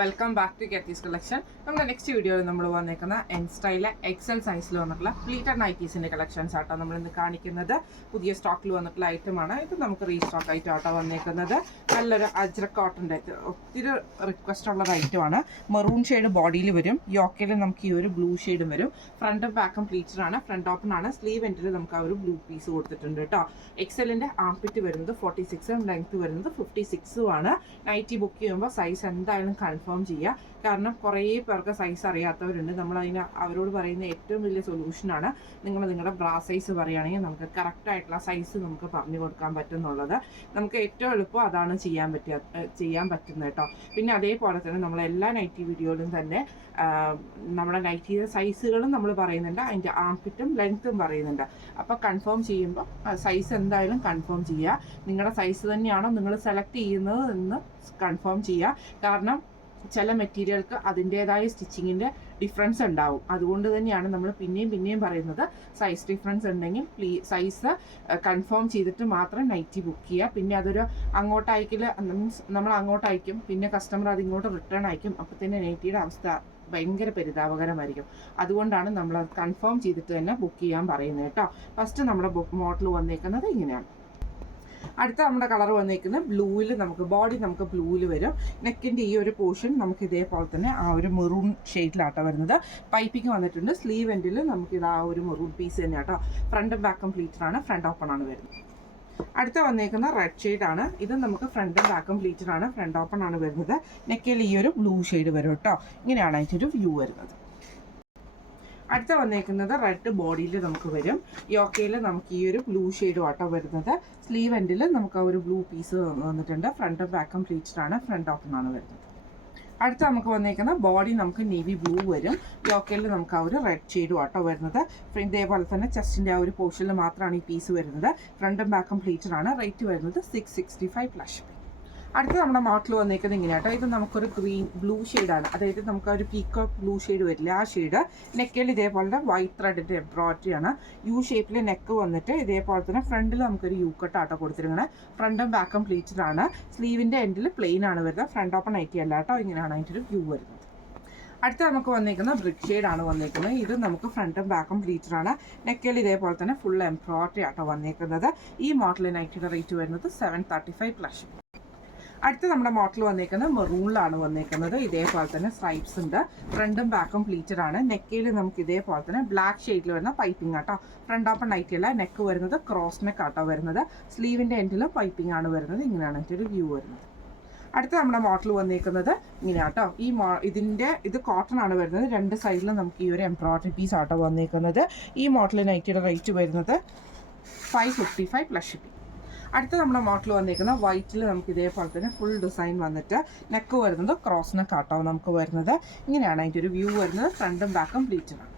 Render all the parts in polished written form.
Welcome back to Kethi's collection. നമ്മുടെ next വീഡിയോയിൽ നമ്മൾ വന്നേക്കുന്ന എൻ സ്റ്റൈലെ എക്സൽ സൈസിൽ വന്നിട്ടുള്ള പ്ലീറ്റഡ് നൈറ്റീസിൻ്റെ കളക്ഷൻസ് ആട്ടോ നമ്മളിന്ന് കാണിക്കുന്നത്. പുതിയ സ്റ്റോക്കിൽ വന്നിട്ടുള്ള ഐറ്റമാണ്. ഇത് നമുക്ക് റീസ്റ്റോക്ക് ആയിട്ട് ആട്ടോ വന്നേക്കുന്നത്. നല്ലൊരു അജ്രക് കോട്ടൻ്റെ ഒത്തിരി റിക്വസ്റ്റ് ഉള്ള ഒരു ഐറ്റമാണ്. മെറൂൺ ഷെയ്ഡ് ബോഡിയിൽ വരും. യോക്കയിൽ നമുക്ക് ഈ ഒരു ബ്ലൂ ഷെയ്ഡും വരും. ഫ്രണ്ടും ബാക്കും പ്ലീറ്റഡ് ആണ്. ഫ്രണ്ട് ഓപ്പൺ ആണ്. സ്ലീവ് എൻഡിൽ നമുക്ക് ആ ഒരു ബ്ലൂ പീസ് കൊടുത്തിട്ടുണ്ട് കേട്ടോ. എക്സലിൻ്റെ ആംപിറ്റ് വരുന്നത് 46 ലെങ്ത് വരുന്നത് 56 ആണ്. നൈറ്റി ബുക്ക് ചെയ്യുമ്പോൾ സൈസ് എന്തായാലും കൺഫേം ചെയ്യുക. കാരണം കുറേ പേർക്ക് സൈസ് അറിയാത്തവരുണ്ട്. നമ്മളതിന് അവരോട് പറയുന്ന ഏറ്റവും വലിയ സൊല്യൂഷനാണ് നിങ്ങളുടെ ബ്രാ സൈസ് പറയുകയാണെങ്കിൽ നമുക്ക് കറക്റ്റായിട്ടുള്ള സൈസ് നമുക്ക് പറഞ്ഞു കൊടുക്കാൻ പറ്റുന്നുള്ളത്. നമുക്ക് ഏറ്റവും എളുപ്പം അതാണ് ചെയ്യാൻ പറ്റുന്നത് കേട്ടോ. പിന്നെ അതേപോലെ തന്നെ നമ്മളെല്ലാ നൈറ്റി വീഡിയോയിലും തന്നെ നമ്മുടെ നൈറ്റിയുടെ സൈസുകളും നമ്മൾ പറയുന്നുണ്ട്, അതിൻ്റെ ആംപിറ്റും ലെങ്ത്തും പറയുന്നുണ്ട്. അപ്പോൾ കൺഫേം ചെയ്യുമ്പോൾ സൈസ് എന്തായാലും കൺഫേം ചെയ്യുക. നിങ്ങളുടെ സൈസ് തന്നെയാണോ നിങ്ങൾ സെലക്ട് ചെയ്യുന്നത് എന്ന് കൺഫേം ചെയ്യുക. കാരണം ചില മെറ്റീരിയൽക്ക് അതിൻ്റേതായ സ്റ്റിച്ചിങ്ങിൻ്റെ ഡിഫറൻസ് ഉണ്ടാവും. അതുകൊണ്ട് തന്നെയാണ് നമ്മൾ പിന്നെയും പറയുന്നത്, സൈസ് ഡിഫറൻസ് ഉണ്ടെങ്കിൽ സൈസ് കൺഫേം ചെയ്തിട്ട് മാത്രം നൈറ്റി ബുക്ക് ചെയ്യുക. പിന്നെ അതൊരു അങ്ങോട്ടയക്കിൽ നമ്മൾ അങ്ങോട്ടയക്കും, പിന്നെ കസ്റ്റമർ അതിങ്ങോട്ട് റിട്ടേൺ അയക്കും. അപ്പോഴത്തേന് നൈറ്റിയുടെ അവസ്ഥ ഭയങ്കര പരിതാപകരമായിരിക്കും. അതുകൊണ്ടാണ് നമ്മൾ കൺഫേം ചെയ്തിട്ട് തന്നെ ബുക്ക് ചെയ്യാൻ പറയുന്നത് കേട്ടോ. ഫസ്റ്റ് നമ്മുടെ മോഡൽ വന്നേക്കുന്നത് ഇങ്ങനെയാണ്. അടുത്ത നമ്മുടെ കളർ വന്നേക്കുന്നത് ബ്ലൂവിൽ, നമുക്ക് ബോഡി നമുക്ക് ബ്ലൂവിൽ വരും. നെക്കിൻ്റെ ഈ ഒരു പോർഷൻ നമുക്ക് ഇതേപോലെ തന്നെ ആ ഒരു മെറൂൺ ഷെയ്ഡിലാട്ടോ വരുന്നത്. പൈപ്പിംഗ് വന്നിട്ടുണ്ട്. സ്ലീവ് എൻഡിൽ നമുക്കിത് ആ ഒരു മെറൂൺ പീസ് തന്നെ കേട്ടോ. ഫ്രണ്ടും ബാക്കും പ്ലീറ്റഡ് ആണ്. ഫ്രണ്ട് ഓപ്പൺ ആണ് വരുന്നത്. അടുത്ത വന്നേക്കുന്ന റെഡ് ഷെയ്ഡാണ്. ഇത് നമുക്ക് ഫ്രണ്ടും ബാക്കും പ്ലീറ്റഡ് ആണ്. ഫ്രണ്ട് ഓപ്പൺ ആണ് വരുന്നത്. നെക്കിൽ ഈ ഒരു ബ്ലൂ ഷെയ്ഡ് വരും കേട്ടോ. ഇങ്ങനെയാണ് അതിൻ്റെ ഒരു വ്യൂ വരുന്നത്. അടുത്ത വന്നേക്കുന്നത് റെഡ് ബോഡിയിൽ നമുക്ക് വരും. യോക്കയിൽ നമുക്ക് ഈ ഒരു ബ്ലൂ ഷെയ്ഡും ആട്ടോ വരുന്നത്. സ്ലീവ് എൻഡിൽ നമുക്ക് ആ ഒരു ബ്ലൂ പീസ് വന്നിട്ടുണ്ട്. ഫ്രണ്ടും ബാക്കും പ്ലീറ്റഡ് ആണ്. ഫ്രണ്ട് ഓപ്പൺ ആണ് വരുന്നത്. അടുത്ത നമുക്ക് വന്നേക്കുന്ന ബോഡി നമുക്ക് നേവി ബ്ലൂ വരും. യോക്കയിൽ നമുക്ക് ആ ഒരു റെഡ് ഷെയ്ഡും ആട്ടോ വരുന്നത്. ഇതേപോലെ തന്നെ ചെസ്റ്റിൻ്റെ ആ ഒരു പോർഷനിൽ മാത്രമാണ് ഈ പീസ് വരുന്നത്. ഫ്രണ്ടും ബാക്കും പ്ലീറ്റഡ് ആണ്. റേറ്റ് വരുന്നത് 665 പ്ലസ്. അടുത്ത നമ്മുടെ മോഡൽ വന്നേക്കുന്നത് ഇങ്ങനെയാട്ടോ. ഇത് നമുക്കൊരു ബ്ലൂ ഷെയ്ഡാണ്. അതായത് നമുക്ക് ഒരു പീക്കോക്ക് ബ്ലൂ ഷെയ്ഡ് വരില്ല, ആ ഷെയ്ഡ്. നെക്കിൽ ഇതേപോലെ വൈറ്റ് ത്രെഡിൻ്റെ എംബ്രോയിഡറി ആണ്. യു ഷേപ്പിൽ നെക്ക് വന്നിട്ട് ഇതേപോലെ തന്നെ ഫ്രണ്ടിൽ നമുക്കൊരു യു കട്ടാട്ടോ കൊടുത്തിരിക്കുന്നത്. ഫ്രണ്ടും ബാക്കും പ്ലീറ്റഡ് ആണ്. സ്ലീവിൻ്റെ എൻഡിൽ പ്ലെയിൻ ആണ് വരുന്നത്. ഫ്രണ്ട് ഓപ്പൺ നൈറ്റി അല്ല കേട്ടോ. ഇങ്ങനെയാണ് അതിൻ്റെ ഒരു വ്യൂ വരുന്നത്. അടുത്ത നമുക്ക് വന്നേക്കുന്ന ബ്രിക്ക് ഷെയ്ഡാണ് വന്നേക്കുന്നത്. ഇത് നമുക്ക് ഫ്രണ്ടും ബാക്കും പ്ലീറ്റഡ് ആണ്. നെക്കിൽ ഇതേപോലെ തന്നെ ഫുൾ എംബ്രോയിഡറി ആട്ടോ വന്നേക്കുന്നത്. ഈ മോഡൽ നൈറ്റിയുടെ റേറ്റ് വരുന്നത് 735 പ്ലസ്. അടുത്ത നമ്മുടെ മോഡൽ വന്നേക്കുന്നത് മെറൂണിലാണ് വന്നേക്കുന്നത്. ഇതേപോലെ തന്നെ സ്ട്രൈപ്സ് ഉണ്ട്. ഫ്രണ്ടും ബാക്കും പ്ലീറ്റഡ് ആണ്. നെക്കയിൽ നമുക്ക് ഇതേപോലെ തന്നെ ബ്ലാക്ക് ഷെയ്ഡിൽ വരുന്ന പൈപ്പിംഗ് ആട്ടോ. ഫ്രണ്ട് ഓപ്പൺ നൈറ്റി അല്ല. നെക്ക് വരുന്നത് ക്രോസ് നെക്ക് ആട്ടോ വരുന്നത്. സ്ലീവിൻ്റെ എൻഡിലും പൈപ്പിംഗ് ആണ് വരുന്നത്. ഇങ്ങനെയാണ് എൻ്റെ ഒരു വ്യൂ വരുന്നത്. അടുത്ത നമ്മുടെ മോഡൽ വന്നേക്കുന്നത് ഇങ്ങനെയാട്ടോ. ഇത് കോട്ടൺ ആണ് വരുന്നത്. രണ്ട് സൈഡിലും നമുക്ക് ഈ ഒരു എംബ്രോയിഡറി പീസ് ആട്ടോ വന്നേക്കുന്നത്. ഈ മോഡൽ നൈറ്റിയുടെ റേറ്റ് വരുന്നത് 555 പ്ലസ് ഷിപ്പിംഗ്. അടുത്ത നമ്മുടെ മോഡൽ വന്നിരിക്കുന്ന വൈറ്റിൽ നമുക്ക് ഇതേപോലെ തന്നെ ഫുൾ ഡിസൈൻ വന്നിട്ട് നെക്ക് വരുന്നത് ക്രോസ് നെക്ക് ആട്ടോ നമുക്ക് വരുന്നത്. ഇങ്ങനെയാണ് അതിൻ്റെ ഒരു വ്യൂ വരുന്നത്. ഫ്രണ്ടും ബാക്കും പ്ലീറ്റഡ് ആണ്.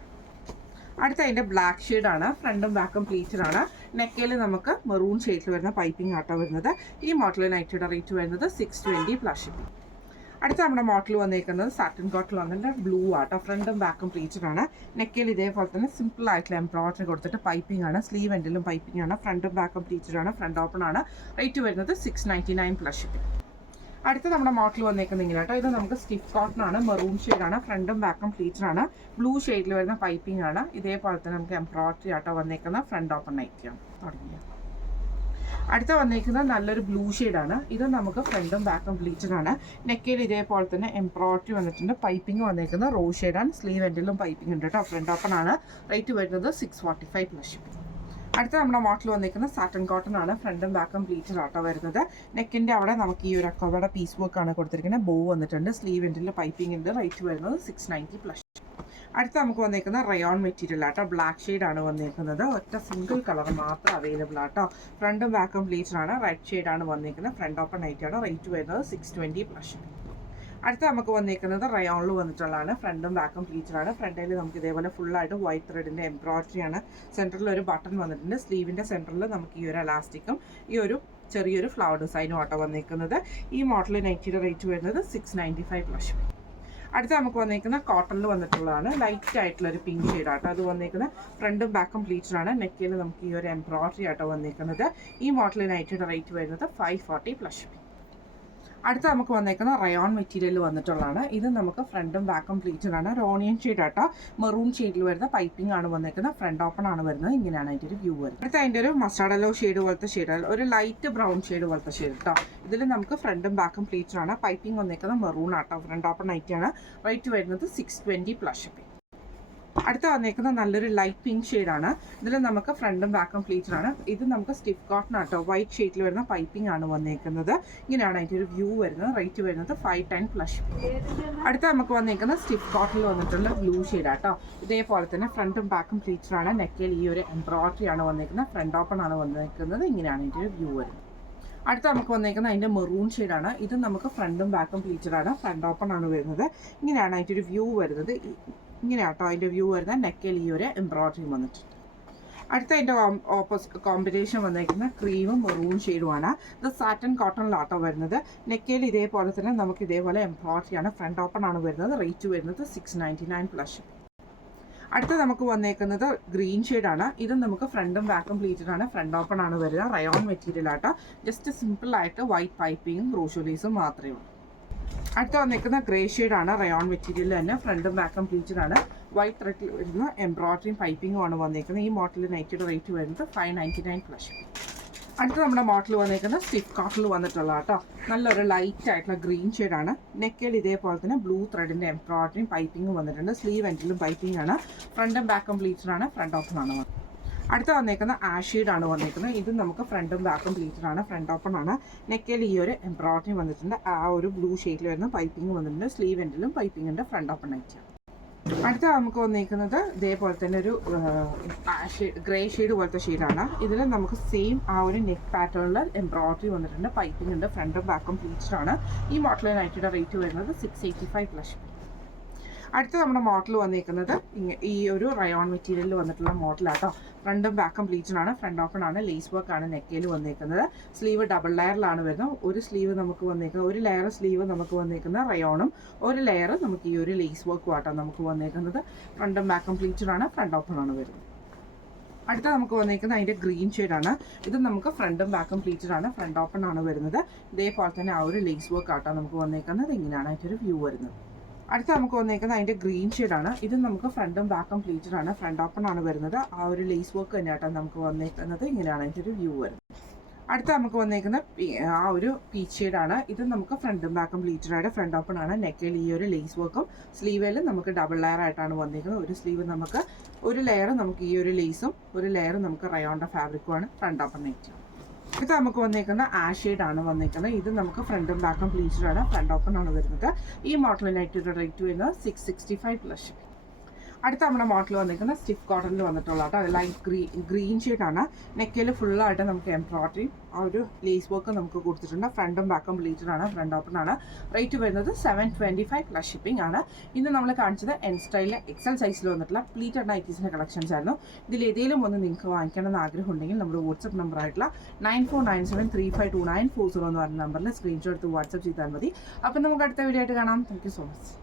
അടുത്ത അതിൻ്റെ ബ്ലാക്ക് ഷെയ്ഡാണ്. ഫ്രണ്ടും ബാക്കും പ്ലീറ്റഡ് ആണ്. നെക്കയിൽ നമുക്ക് മെറൂൺ ഷെയ്ഡിൽ വരുന്ന പൈപ്പിംഗ് ആട്ടോ വരുന്നത്. ഈ മോഡൽ നൈറ്റിയുടെ റേറ്റ് വരുന്നത് 620 പ്ലസ് ഷിപ്പിംഗ്. അടുത്ത നമ്മുടെ മോഡൽ വന്നിരിക്കുന്നത് സാറ്റിൻ കോട്ടൺ വന്നിട്ട് ബ്ലൂ ആട്ടോ. ഫ്രണ്ടും ബാക്കും പ്ലീറ്റഡ് ആണ്. നെക്കിൽ ഇതേപോലെ തന്നെ സിമ്പിൾ ആയിട്ടുള്ള എംബ്രോയിഡറി കൊടുത്തിട്ട് പൈപ്പിംഗ് ആണ്. സ്ലീവ് എൻഡിലും പൈപ്പിംഗ് ആണ്. ഫ്രണ്ടും ബാക്കും പ്ലീറ്റഡ് ആണ്. ഫ്രണ്ട് ഓപ്പൺ ആണ്. റേറ്റ് വരുന്നത് 699 പ്ലസ് ഷിപ്പിംഗ്. അടുത്ത നമ്മുടെ മോഡൽ വന്നേക്കുന്നത് ഇങ്ങനെ കേട്ടോ. ഇത് നമുക്ക് സ്റ്റിഫ് കോട്ടൺ ആണ്. മെറൂൺ ഷെയ്ഡാണ്. ഫ്രണ്ടും ബാക്കും പ്ലീറ്റഡ് ആണ്. ബ്ലൂ ഷെയ്ഡിൽ വരുന്ന പൈപ്പിംഗ് ആണ്. ഇതേപോലെ തന്നെ നമുക്ക് എംബ്രോയിഡറി ആട്ടോ വന്നേക്കുന്ന. ഫ്രണ്ട് ഓപ്പൺ നൈറ്റിയാണ് തുടങ്ങിയത്. അടുത്ത വന്നിരിക്കുന്നത് നല്ലൊരു ബ്ലൂ ഷെയ്ഡാണ്. ഇത് നമുക്ക് ഫ്രണ്ടും ബാക്കും പ്ലീറ്റഡ് ആണ്. നെക്കയിൽ ഇതേപോലെ തന്നെ എംബ്രോയിഡറി വന്നിട്ടുണ്ട്. പൈപ്പിംഗ് വന്നിരിക്കുന്നത് റോസ് ഷെയ്ഡാണ്. സ്ലീവ് എൻഡിലും പൈപ്പിംഗ് ഉണ്ട് കേട്ടോ. ഫ്രണ്ട് ഓപ്പൺ ആണ്. റേറ്റ് വരുന്നത് 645 പ്ലസ് ഷിപ്പിംഗ്. അടുത്ത നമ്മുടെ മോഡൽ വന്നിരിക്കുന്നത് സാറ്റൻ കോട്ടൺ ആണ്. ഫ്രണ്ടും ബാക്കും പ്ലീറ്റഡ് ആട്ടോ വരുന്നത്. നെക്കിൻ്റെ അവിടെ നമുക്ക് ഈ ഒരു അക്കോബയുടെ പീസ് വർക്ക് ആണ് കൊടുത്തിരിക്കുന്നത്. ബോ വന്നിട്ടുണ്ട്. സ്ലീവ് എൻഡിൽ പൈപ്പിംഗ് ഉണ്ട്. റേറ്റ് വരുന്നത് 690 പ്ലസ്. അടുത്ത നമുക്ക് വന്നേക്കുന്ന റയോൺ മെറ്റീരിയൽ ആട്ടോ. ബ്ലാക്ക് ഷെയ്ഡാണ് വന്നേക്കുന്നത്. ഒറ്റ സിംഗിൾ കളർ മാത്രം അവൈലബിൾ ആട്ടോ. ഫ്രണ്ടും ബാക്കും പ്ലീറ്റഡ് ആണ്. റെഡ് ഷെയ്ഡാണ് വന്നേക്കുന്നത്. Front open നൈറ്റാണ്. റേറ്റ് വരുന്നത് 620 പ്ലസ്. അടുത്ത നമുക്ക് വന്നേക്കുന്നത് റയോണിൽ വന്നിട്ടുള്ളതാണ്. ഫ്രണ്ടും ബാക്കും പ്ലീറ്റഡ് ആണ്. ഫ്രണ്ടിൽ നമുക്ക് ഇതേപോലെ ഫുള്ളായിട്ട് വൈറ്റ് ത്രെഡിൻ്റെ എംബ്രോയിഡറി ആണ്. സെൻറ്ററിൽ ഒരു ബട്ടൺ വന്നിട്ടുണ്ട്. സ്ലീവിൻ്റെ സെൻറ്ററിൽ നമുക്ക് ഈ ഒരു എലാസ്റ്റിക്കും ഈ ഒരു ചെറിയൊരു ഫ്ലവർ ഡിസൈനും ആട്ടോ വന്നേക്കുന്നത്. ഈ മോഡൽ നൈറ്റിയുടെ റേറ്റ് വരുന്നത് 695 പ്ലസ്. അടുത്ത നമുക്ക് വന്നേക്കുന്ന കോട്ടണിൽ വന്നിട്ടുള്ളതാണ്. ലൈറ്റ് ആയിട്ടുള്ളൊരു പിങ്ക് ഷെയ്ഡാട്ടോ. അത് വന്നേക്കുന്നത് ഫ്രണ്ടും ബാക്കും പ്ലീറ്റഡ് ആണ്. നെക്കിൽ നമുക്ക് ഈ ഒരു എംബ്രോയിഡറി ആട്ടോ വന്നേക്കുന്നത്. ഈ മോഡൽ നൈറ്റിയുടെ റേറ്റ് വരുന്നത് 540 പ്ലസ്. അടുത്ത നമുക്ക് വന്നേക്കുന്ന റയോൺ മെറ്റീരിയൽ വന്നിട്ടുള്ളതാണ്. ഇത് നമുക്ക് ഫ്രണ്ടും ബാക്കും പ്ലീറ്റഡ് ആണ്. ഓണിയൻ ഷെയ്ഡ് ആട്ടോ, മെറൂൺ ഷെയ്ഡിൽ വരുന്ന പൈപ്പിംഗ് ആണ് വന്നേക്കുന്നത്. ഫ്രണ്ട് ഓപ്പൺ ആണ് വരുന്നത്. ഇങ്ങനെയാണ് അതിൻ്റെ ഒരു വ്യൂ വരുന്നത്. അടുത്ത അതിൻ്റെ ഒരു മസ്റ്റാർഡ് ഷെയ്ഡ് പോലത്തെ ഷെയ്ഡ്, ഒരു ലൈറ്റ് ബ്രൗൺ ഷെയ്ഡ് പോലത്തെ ഷെയ്ഡ് കേട്ടോ. ഇതിൽ നമുക്ക് ഫ്രണ്ടും ബാക്കും പ്ലീറ്റഡ് ആണ്. പൈപ്പിംഗ് വന്നേക്കുന്നത് മെറൂൺ ആട്ടോ. ഫ്രണ്ട് ഓപ്പൺ ആയിട്ടാണ്. റേറ്റ് വരുന്നത് 620 പ്ലസ് ഷിപ്പിംഗ്. അടുത്ത വന്നേക്കുന്ന നല്ലൊരു ലൈറ്റ് പിങ്ക് ഷെയ്ഡാണ്. ഇതിൽ നമുക്ക് ഫ്രണ്ടും ബാക്കും പ്ലീറ്റഡ് ആണ്. ഇത് നമുക്ക് സ്റ്റിഫ് കോട്ടൺ ആട്ടോ. വൈറ്റ് ഷെയ്ഡിൽ വരുന്ന പൈപ്പിംഗ് ആണ് വന്നേക്കുന്നത്. ഇങ്ങനെയാണ് അതിൻ്റെ ഒരു വ്യൂ വരുന്നത്. റേറ്റ് വരുന്നത് 510 പ്ലസ്. അടുത്ത നമുക്ക് വന്നേക്കുന്ന സ്റ്റിഫ് കോട്ടണിൽ വന്നിട്ടുള്ള ബ്ലൂ ഷെയ്ഡാട്ടോ. ഇതേപോലെ തന്നെ ഫ്രണ്ടും ബാക്കും പ്ലീറ്റഡ് ആണ്. നെക്കിൽ ഈ ഒരു എംബ്രോയിഡറി ആണ് വന്നേക്കുന്നത്. ഫ്രണ്ട് ഓപ്പൺ ആണ് വന്നേക്കുന്നത്. ഇങ്ങനെയാണ് അതിൻ്റെ ഒരു വ്യൂ വരുന്നത്. അടുത്ത നമുക്ക് വന്നേക്കുന്നത് അതിൻ്റെ മെറൂൺ ഷെയ്ഡാണ്. ഇത് നമുക്ക് ഫ്രണ്ടും ബാക്കും പ്ലീറ്റഡ് ആണ്. ഫ്രണ്ട് ഓപ്പൺ ആണ് വരുന്നത്. ഇങ്ങനെയാണ് അതിൻ്റെ ഒരു വ്യൂ വരുന്നത്. ഇങ്ങനെയാട്ടോ അതിൻ്റെ വ്യൂ വരുന്നത്. നെക്കിൽ ഈ ഒരു എംബ്രോയിഡറി വന്നിട്ടുണ്ട്. അടുത്ത അതിൻ്റെ കോമ്പിനേഷൻ വന്നേക്കുന്ന ക്രീമും മെറൂൺ ഷെയ്ഡുമാണ്. ഇത് സാറ്റൻ കോട്ടണിലാട്ടോ വരുന്നത്. നെക്കിൽ ഇതേപോലെ തന്നെ നമുക്ക് ഇതേപോലെ എംബ്രോയിഡറി ആണ്. ഫ്രണ്ട് ഓപ്പൺ ആണ് വരുന്നത്. റേറ്റ് വരുന്നത് 699 പ്ലസ്. അടുത്ത നമുക്ക് വന്നേക്കുന്നത് ഗ്രീൻ ഷെയ്ഡാണ്. ഇത് നമുക്ക് ഫ്രണ്ടും ബാക്കും പ്ലീറ്റഡ് ആണ്. ഫ്രണ്ട് ഓപ്പൺ ആണ് വരിക. റയോൺ മെറ്റീരിയൽ ആട്ടോ. ജസ്റ്റ് സിമ്പിളായിട്ട് വൈറ്റ് പൈപ്പിങ്ങും ക്രോഷോലീസും മാത്രമേ ഉള്ളൂ. അടുത്ത വന്നേക്കുന്ന ഗ്രേ ഷെയ്ഡാണ്. റയോൺ മെറ്റീരിയൽ തന്നെ. ഫ്രണ്ടും ബാക്കും പ്ലീറ്റഡ് ആണ്. വൈറ്റ് ത്രെഡിൽ വരുന്ന എംബ്രോയിഡറിയും പൈപ്പിങ്ങും ആണ് വന്നേക്കുന്നത്. ഈ മോഡലിൽ നൈറ്റിയുടെ റേറ്റ് വരുന്നത് 599 പ്ലസ്. അടുത്ത നമ്മുടെ മോഡൽ വന്നേക്കുന്നത് സ്റ്റിഫ് കോട്ടണിൽ വന്നിട്ടുള്ള കേട്ടോ. നല്ലൊരു ലൈറ്റ് ആയിട്ടുള്ള ഗ്രീൻ ഷെയ്ഡാണ്. നെക്കിൽ ഇതേപോലെ തന്നെ ബ്ലൂ ത്രെഡിൻ്റെ എംബ്രോയിഡറിയും പൈപ്പിങ്ങും വന്നിട്ടുണ്ട്. സ്ലീവ് എൻഡിലും പൈപ്പിംഗ് ആണ്. ഫ്രണ്ടും ബാക്കും പ്ലീറ്റഡ് ആണ്. ഫ്രണ്ട് ഓപ്പൺ ആണ് വന്നത്. അടുത്ത വന്നേക്കുന്ന ആഷ് ഷെയ്ഡാണ് വന്നേക്കുന്നത്. ഇത് നമുക്ക് ഫ്രണ്ടും ബാക്കും പ്ലീറ്റഡ് ആണ്. ഫ്രണ്ട് ഓപ്പൺ ആണ്. നെക്കിൽ ഈ ഒരു എംബ്രോയിഡറി വന്നിട്ടുണ്ട്. ആ ഒരു ബ്ലൂ ഷെയ്ഡിൽ വരുന്ന പൈപ്പിംഗ് വന്നിട്ടുണ്ട്. സ്ലീവ് എൻഡിലും പൈപ്പിംഗ് ഉണ്ട്. ഫ്രണ്ട് ഓപ്പൺ ആയിട്ട്. അടുത്ത നമുക്ക് വന്നേക്കുന്നത് ഇതേപോലെ തന്നെ ഒരു ഗ്രേ ഷെയ്ഡ് പോലത്തെ ഷെയ്ഡാണ്. ഇതിൽ നമുക്ക് സെയിം ആ ഒരു നെക്ക് പാറ്റേണിൽ എംബ്രോയിഡറി വന്നിട്ടുണ്ട്. പൈപ്പിംഗ് ഉണ്ട്. ഫ്രണ്ടും ബാക്കും പ്ലീറ്റഡ് ആണ്. ഈ മോഡൽ നൈറ്റിയുടെ റേറ്റ് വരുന്നത് 685 പ്ലസ്. അടുത്ത നമ്മുടെ മോഡൽ വന്നേക്കുന്നത് ഈ ഒരു റയോൺ മെറ്റീരിയലിൽ വന്നിട്ടുള്ള മോഡലാട്ടോ. ഫ്രണ്ടും ബാക്കും പ്ലീറ്റഡ് ആണ്. ഫ്രണ്ട് ഓപ്പൺ ആണ്. ലേസ് വർക്ക് ആണ് നെക്കയിൽ വന്നേക്കുന്നത്. സ്ലീവ് ഡബിൾ ലെയറിലാണ് വരുന്നത്. ഒരു സ്ലീവ് നമുക്ക് വന്നേക്കുന്നത്, ഒരു ലെയർ സ്ലീവ് നമുക്ക് വന്നേക്കുന്ന റയോണും ഒരു ലെയർ നമുക്ക് ഈ ഒരു ലേസ് വർക്കും ആട്ടോ നമുക്ക് വന്നേക്കുന്നത്. ഫ്രണ്ടും ബാക്കും പ്ലീറ്റഡ് ആണ്. ഫ്രണ്ട് ഓപ്പൺ ആണ് വരുന്നത്. അടുത്ത നമുക്ക് വന്നേക്കുന്നത് അതിൻ്റെ ഗ്രീൻ ഷെയ്ഡാണ്. ഇത് നമുക്ക് ഫ്രണ്ടും ബാക്കും പ്ലീറ്റഡ് ആണ്. ഫ്രണ്ട് ഓപ്പൺ ആണ് വരുന്നത്. ഇതേപോലെ തന്നെ ആ ഒരു ലേസ് വർക്ക് ആട്ടോ നമുക്ക് വന്നേക്കുന്നത്. ഇങ്ങനെയാണ് അതിൻ്റെ വ്യൂ വരുന്നത്. അടുത്ത നമുക്ക് വന്നേക്കുന്നത് അതിൻ്റെ ഗ്രീൻ ഷെയ്ഡാണ്. ഇത് നമുക്ക് ഫ്രണ്ടും ബാക്കും പ്ലീറ്റഡ് ആണ്. ഫ്രണ്ട് ഓപ്പൺ ആണ് വരുന്നത്. ആ ഒരു ലേസ് വർക്ക് തന്നെയാട്ടോ നമുക്ക് വന്നേക്കുന്നത്. ഇങ്ങനെയാണ് അതിൻ്റെ ഒരു വ്യൂ വരുന്നത്. അടുത്ത നമുക്ക് വന്നേക്കുന്ന ആ ഒരു പീച്ച് ഷെയ്ഡാണ്. ഇത് നമുക്ക് ഫ്രണ്ടും ബാക്കും പ്ലീറ്റഡ് ആയിട്ട്. ഫ്രണ്ട് ഓപ്പൺ ആണ്. നെക്കിൽ ഈ ഒരു ലേസ് വർക്കും സ്ലീവിൽ നമുക്ക് ഡബിൾ ലെയർ ആയിട്ടാണ് വന്നേക്കുന്നത്. ഒരു സ്ലീവ് നമുക്ക് ഒരു ലെയർ നമുക്ക് ഈ ഒരു ലേസും ഒരു ലെയർ നമുക്ക് റയോണിൻ്റെ ഫാബ്രിക്കുമാണ്. Front open net. ഇത് നമുക്ക് വന്നേക്കുന്ന ആഷ് ഷെയ്ഡാണ് വന്നേക്കുന്നത്. ഇത് നമുക്ക് ഫ്രണ്ടും ബാക്കും പ്ലീറ്റഡ് ആണ്. ഫ്രണ്ട് ഓപ്പൺ ആണ് വരുന്നത്. ഈ മോഡലിനായിട്ട് റേറ്റ് വരുന്നത് 665 പ്ലസ്. അടുത്ത നമ്മുടെ മോഡൽ വന്നിരിക്കുന്ന സ്റ്റിഫ് കോട്ടണിൽ വന്നിട്ടുള്ള കേട്ടോ. ലൈറ്റ് ഗ്രീൻ ഷെയ്ഡാണ്. നെക്കിൽ ഫുള്ളായിട്ട് നമുക്ക് എംബ്രോയിഡറി ആ ഒരു ലേസ് വർക്ക് നമുക്ക് കൊടുത്തിട്ടുണ്ട്. ഫ്രണ്ടും ബാക്കും പ്ലീറ്റഡ് ആണ്. ഫ്രണ്ട് ഓപ്പൺ ആണ്. റേറ്റ് വരുന്നത് 725 പ്ലസ് ഷിപ്പിംഗ് ആണ്. ഇന്ന് നമ്മൾ കാണിച്ചത് എൻ സ്റ്റൈലിലെ എക്സൽ സൈസിൽ വന്നിട്ടുള്ള പ്ലീറ്റഡ് നൈറ്റീസിൻ്റെ കളക്ഷൻസ് ആയിരുന്നു. ഇതിൽ ഏതെങ്കിലും ഒന്ന് നിങ്ങൾക്ക് വാങ്ങിക്കണമെന്ന് ആഗ്രഹം ഉണ്ടെങ്കിൽ നമ്മുടെ വാട്സപ്പ് നമ്പർ ആയിട്ടുള്ള 9497352940 എന്ന് പറയുന്ന നമ്പറിൽ സ്ക്രീൻഷോട്ട് എടുത്ത് വാട്സപ്പ് ചെയ്താൽ മതി. അപ്പം നമുക്ക് അടുത്ത വീഡിയോ ആയിട്ട് കാണാം. Thank you so much.